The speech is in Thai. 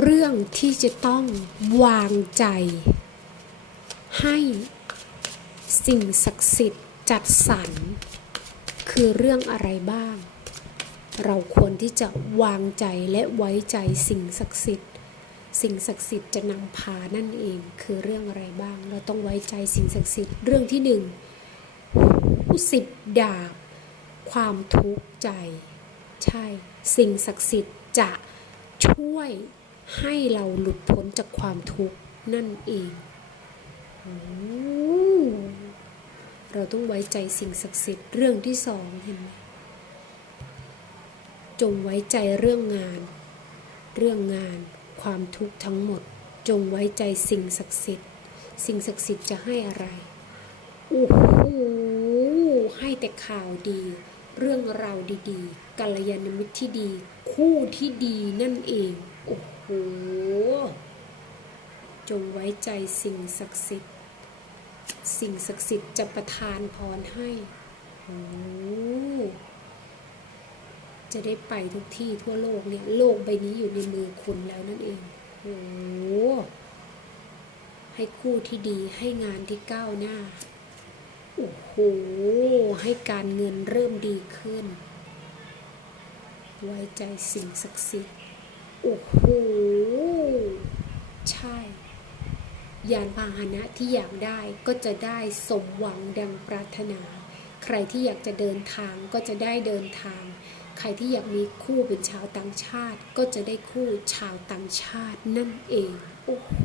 เรื่องที่จะต้องวางใจ ให้สิ่งศักดิ์สิทธิ์จัดสรร คือเรื่องอะไรบ้าง เราควรที่จะวางใจและไว้ใจสิ่งศักดิ์สิทธิ์ สิ่งศักดิ์สิทธิ์จะนำพานั่นเองคือเรื่องอะไรบ้าง เราต้องไว้ใจสิ่งศักดิ์สิทธิ์เรื่องที่หนึ่งผู้สิบดาบ ความทุกข์ใจ ใช่ สิ่งศักดิ์สิทธิ์จะช่วย ให้เราหลุดพ้นจากความทุกข์นั่นเอง เราต้องไว้ใจสิ่งศักดิ์สิทธิ์เรื่องที่สองเห็นไหมจงไว้ใจเรื่องงาน เรื่องงาน ความทุกข์ทั้งหมด จงไว้ใจสิ่งศักดิ์สิทธิ์ สิ่งศักดิ์สิทธิ์จะให้อะไรโอ้โหให้แต่ข่าวดี เรื่องราวดีๆกัลยาณมิตรที่ดี คู่ที่ดีนั่นเองโอ้โห จงไว้ใจสิ่งศักดิ์สิทธิ์ สิ่งศักดิ์สิทธิ์จะประทานพรให้โอ้จะได้ไปทุกที่ทั่วโลกเนี่ย โลกใบนี้อยู่ในมือคุณแล้วนั่นเองโอ้ให้คู่ที่ดีให้งานที่ก้าวหน้า โอ้โห ให้การเงินเริ่มดีขึ้น ไว้ใจสิ่งศักดิ์สิทธิ์ โอ้โห ใช่ ยานพาหนะที่อยากได้ก็จะได้สมหวังดังปรารถนา ใครที่อยากจะเดินทางก็จะได้เดินทาง ใครที่อยากมีคู่เป็นชาวต่างชาติ ก็จะได้คู่ชาวต่างชาตินั่นเอง โอ้โห